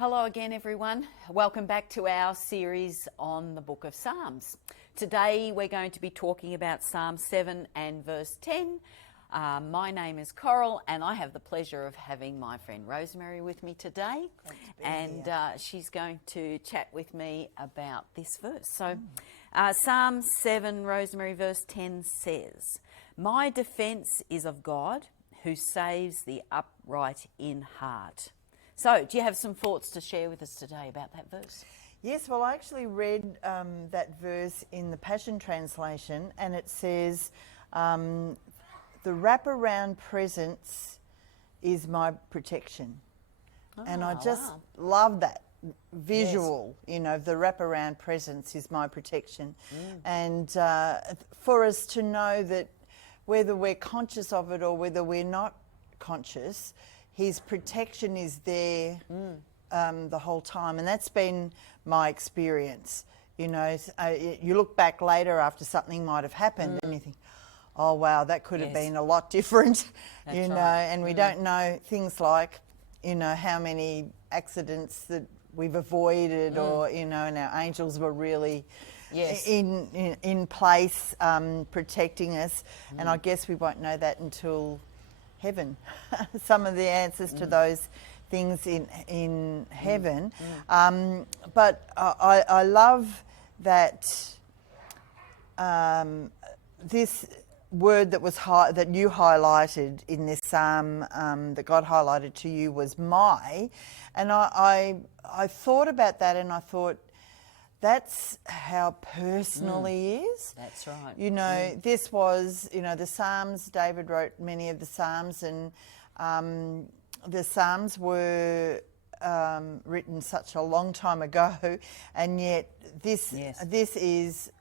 Hello again, everyone. Welcome back to our series on the book of Psalms. Today we're going to be talking about Psalm 7 and verse 10. My name is Coral and I have the pleasure of having my friend Rosemary with me today. And she's going to chat with me about this verse. So Psalm 7, Rosemary, verse 10 says, "My defence is of God who saves the upright in heart." So, do you have some thoughts to share with us today about that verse? Yes, well, I actually read that verse in the Passion Translation, and it says, the wraparound presence is my protection. And I just love that visual, you know, the wraparound presence is my protection. And for us to know that whether we're conscious of it or whether we're not conscious, His protection is there the whole time, and that's been my experience. You know, you look back later after something might have happened and you think, oh wow, that could have been a lot different, That's you know, right. and we don't know things like, you know, how many accidents that we've avoided or, you know, and our angels were really in place protecting us. And I guess we won't know that until heaven. Some of the answers to those things in heaven. But I love that this word that was that you highlighted in this psalm, that God highlighted to you, was my. And I thought about that, and I thought, that's how personal He is. That's right. You know, this was, you know, the Psalms, David wrote many of the Psalms, and the Psalms were written such a long time ago, and yet this is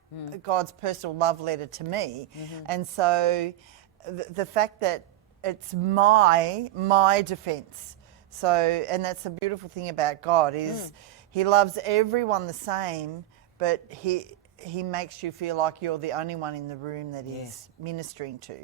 God's personal love letter to me. And so the fact that it's my defense. So, and that's the beautiful thing about God is He loves everyone the same, but he makes you feel like you're the only one in the room that He's ministering to.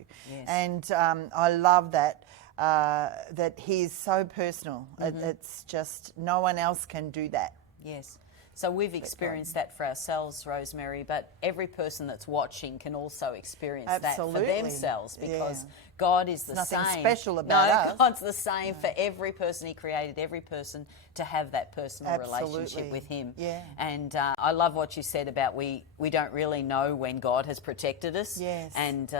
And I love that, that He's so personal. It's just no one else can do that. Yes. So we've experienced that for ourselves, Rosemary, but every person that's watching can also experience that for themselves, because God is the same. Nothing special about us. God's the same for every person. He created every person to have that personal relationship with Him. And I love what you said about we don't really know when God has protected us. And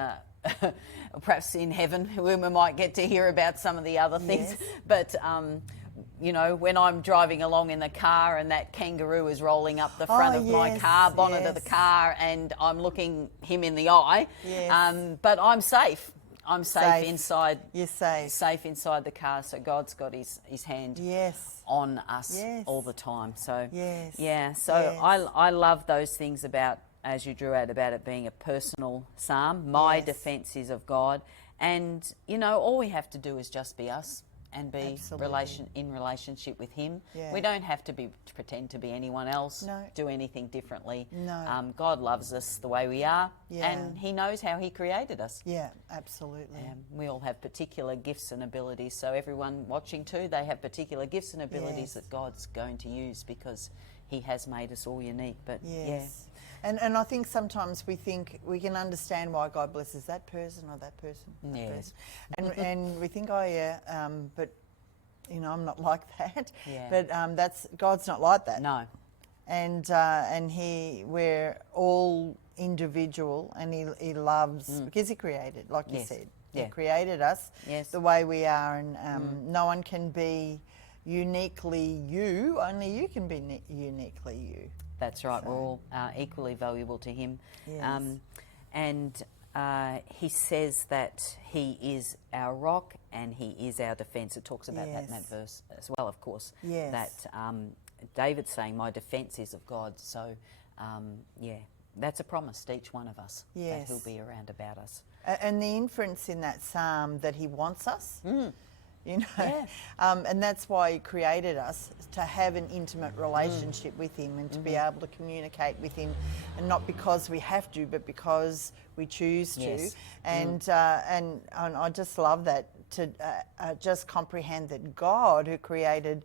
perhaps in heaven we might get to hear about some of the other things. But you know, when I'm driving along in the car and that kangaroo is rolling up the front of my car, bonnet of the car, and I'm looking him in the eye, but I'm safe. I'm safe inside. You're safe. Safe inside the car. So God's got His hand on us all the time. So I love those things about, as you drew out, about it being a personal psalm. My defence is of God, and you know, all we have to do is just be us and be in relationship with Him. We don't have to pretend to be anyone else, do anything differently. God loves us the way we are, and He knows how He created us. Yeah, absolutely. We all have particular gifts and abilities, so everyone watching too, they have particular gifts and abilities that God's going to use, because He has made us all unique. But And I think sometimes we think we can understand why God blesses that person or that person. And we think, but you know, I'm not like that. But God's not like that. No. And we're all individual, and He loves, because He created, like you said, He created us the way we are, and no one can be uniquely you. Only you can be uniquely you. That's right. So, we're all equally valuable to Him. And He says that He is our rock and He is our defence. It talks about that in that verse as well, of course. That David's saying, my defence is of God. So, that's a promise to each one of us, that He'll be around about us. And the inference in that psalm that He wants us. You know, and that's why He created us, to have an intimate relationship with Him, and to be able to communicate with Him, and not because we have to, but because we choose to. And I just love that, to just comprehend that God, who created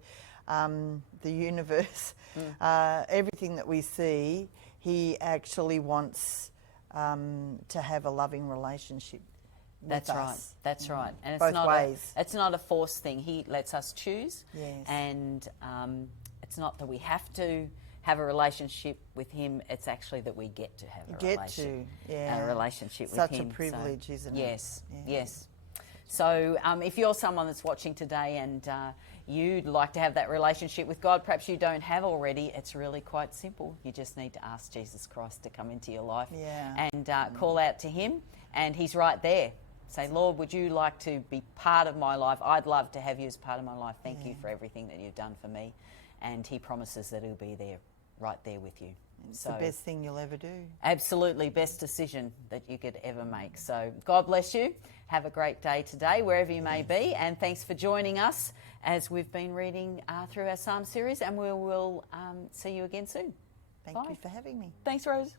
the universe, everything that we see, he actually wants to have a loving relationship with That's us. right. That's right. And it's Both not ways. it's not a forced thing. He lets us choose. Yes. And it's not that we have to have a relationship with him. It's actually that we get to have a relationship with Such him. a privilege, isn't it? Yes. Yeah. Yes. So if you're someone that's watching today and you'd like to have that relationship with God, perhaps you don't have already, it's really quite simple. You just need to ask Jesus Christ to come into your life and call out to him, and he's right there. Say, Lord, would you like to be part of my life? I'd love to have you as part of my life. Thank you for everything that you've done for me. And he promises that he'll be there, right there with you. It's the best thing you'll ever do. Absolutely, best decision that you could ever make. So God bless you. Have a great day today, wherever you may be. And thanks for joining us as we've been reading through our Psalm series. And we will see you again soon. Thank Bye. you for having me. Thanks, Rose.